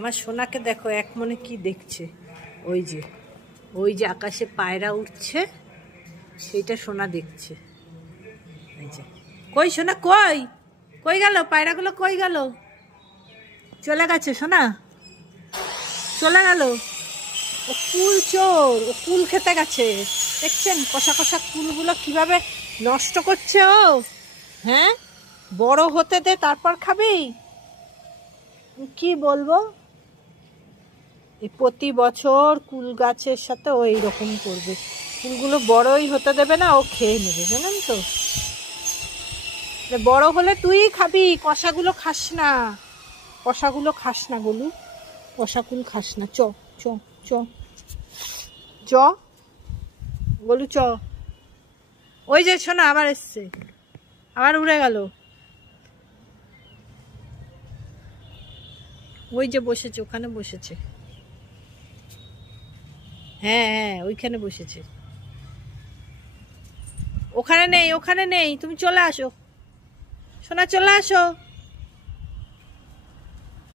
আমার সোনাকে দেখো এক মনে কি দেখছে। ওই যে ওই যে আকাশে পায়রা উঠছে, সেইটা সোনা দেখছে। এই যে কই সোনা, কই কই গেল পায়রাগুলো, কই গেল? চলে গেছে সোনা, চলে গেল। ও কুল চোর, ও কুল খেতে গেছে। দেখছেন কষা কষা কুলগুলো কিভাবে নষ্ট করছে ও। হ্যাঁ, বড় হতে দে তারপর খাবি। কি বলবো, এই প্রতি বছর কুল গাছের সাথে ও এইরকম করবে। কুলগুলো বড়ই হতে দেবে না, ও খেয়ে নেবে, জানেন তো। বড় হলে তুই খাবি, কষাগুলো খাস না, কষাগুলো খাস না গলু, কষা কুল খাস না। চ চ চ চ গলু চ। ওই যে শোনা আবার এসছে, আবার উড়ে গেল। ওই যে বসেছে, ওখানে বসেছে। হ্যাঁ হ্যাঁ, ওইখানে বসেছে। ওখানে নেই, ওখানে নেই, তুমি চলে আসো সোনা, চলে আসো।